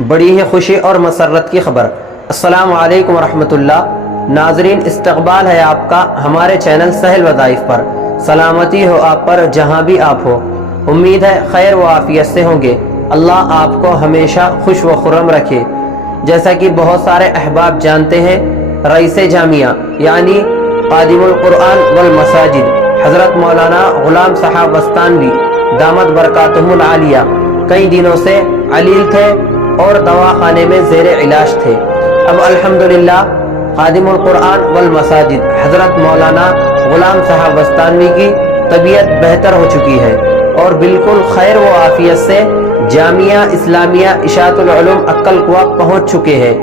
बड़ी ही खुशी और मसरत की खबर। अस्सलामु अलैकुम रहमतुल्लाह। नाजरीन, इस्तकबाल है आपका हमारे चैनल सहल वज़ाइफ पर। सलामती हो आप पर जहाँ भी आप हो। उम्मीद है खैर व आफियत से होंगे। अल्लाह आपको हमेशा खुश व खुर्रम रखे। जैसा कि बहुत सारे अहबाब जानते हैं, रईस जामिया यानी कादिमुल कुरान वल मसाजिद हज़रत मौलाना गुलाम साहब बस्तानवी दामत बरकातुहुल आलिया कई दिनों से अलील थे और दवाखाने में ज़ेर इलाज थे। अब अल्हम्दुलिल्लाह खादिमुल कुरान वल मसाजिद हज़रत मौलाना गुलाम साहब बस्तानवी की तबीयत बेहतर हो चुकी है और बिल्कुल खैर व आफियत से जामिया इस्लामिया इशातुल उलूम अक्कलकुआ पहुँच चुके हैं।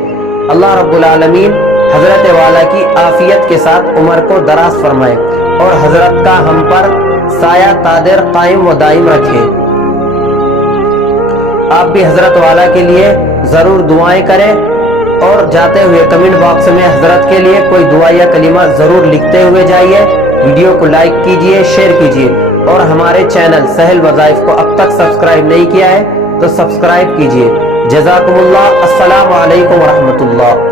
अल्लाह रब्बुल आलमीन हज़रत वाला की आफियत के साथ उम्र को दराज फरमाए और हज़रत का हम पर साया कादिर कायम व दाइम रखे। आप भी हज़रत वाला के लिए ज़रूर दुआएं करें और जाते हुए कमेंट बॉक्स में हज़रत के लिए कोई दुआ या कलीमा ज़रूर लिखते हुए जाइए। वीडियो को लाइक कीजिए, शेयर कीजिए और हमारे चैनल सहल वज़ाइफ को अब तक सब्सक्राइब नहीं किया है तो सब्सक्राइब कीजिए। जज़ाकुमुल्लाह। अस्सलामु अलैकुम व रहमतुल्लाह।